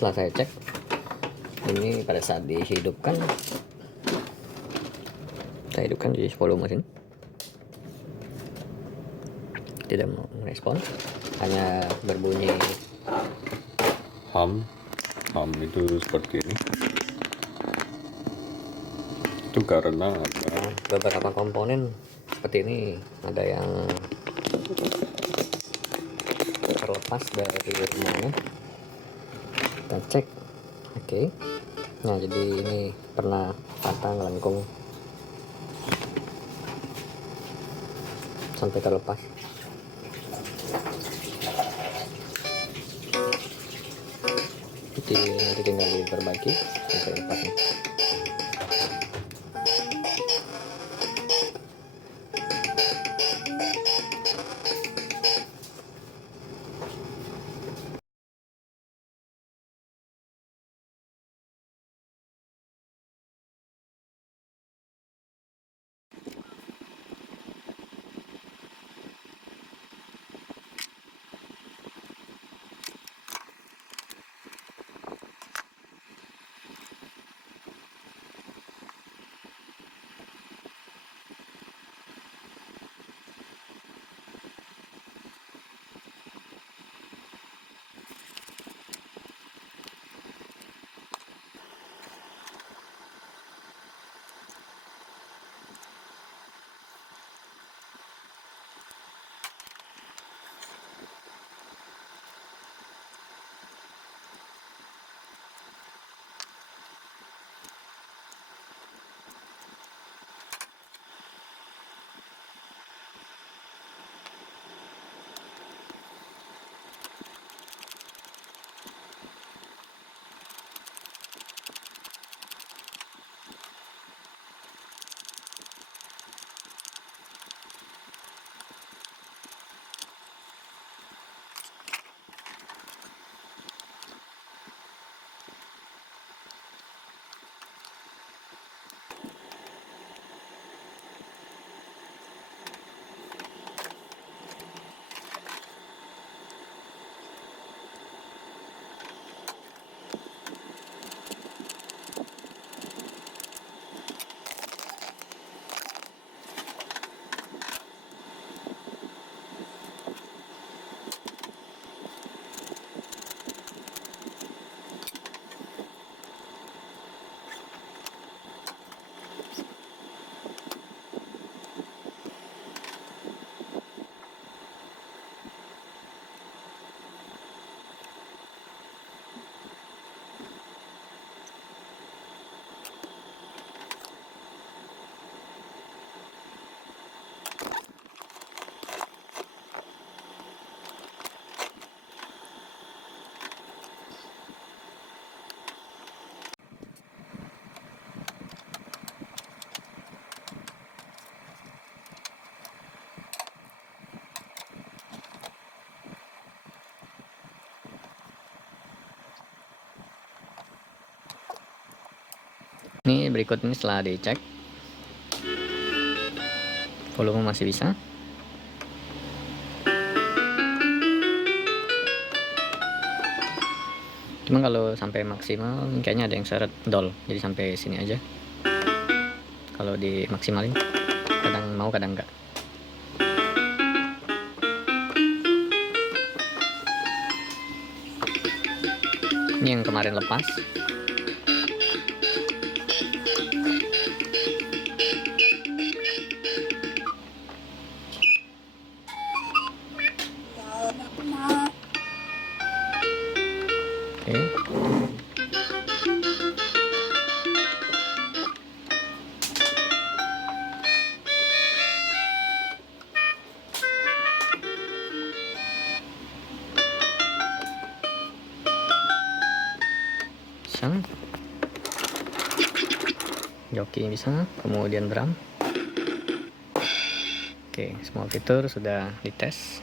Setelah saya cek, ini pada saat dihidupkan, saya hidupkan di volume mesin, tidak merespon, hanya berbunyi hum itu seperti ini. Itu karena beberapa komponen seperti ini ada yang terlepas dari rumahnya. Kita cek. Oke. Nah, jadi ini pernah patah, melengkung sampai terlepas. Jadi nanti tinggal diperbaiki sampai lepasnya. Ini berikut ini setelah dicek, volume masih bisa. Cuma kalau sampai maksimal kayaknya ada yang seret dol, jadi sampai sini aja. Kalau dimaksimalin, kadang mau kadang enggak. Ini yang kemarin lepas. Oke. Bisa. Joki bisa, kemudian drum. Oke, semua fitur sudah dites.